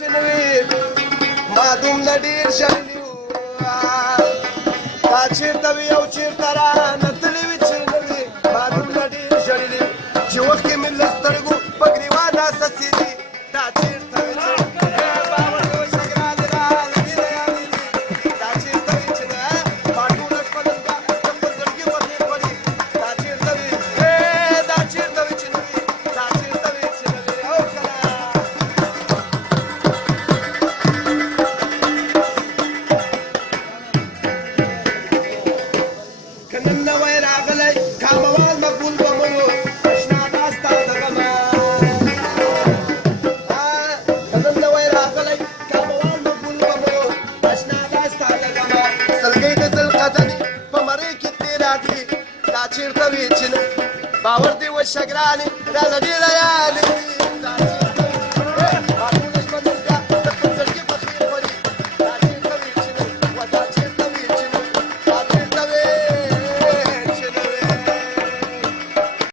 ما دومره ډېر ژړلي وو تا چېرته وي او چېرته رانه تللي وي چې نه وي ما دومره ډېر ژړلي چې وښکې مې له سترګو په ګریوانه څڅېدي دا چېرته وي چې باور دې وشه ګرانې راله دې نه یادېدي دا چېرته وي چې نه ما ټوله شپه دلته د خپل زړګي غوښې خوري دا چېرته وي دا چېرته وي چې نه وي دا چېرته وي چې نه وي او که نه چیرته وي چې نه باور دې وشه ګرانې راله ډېره یادېږي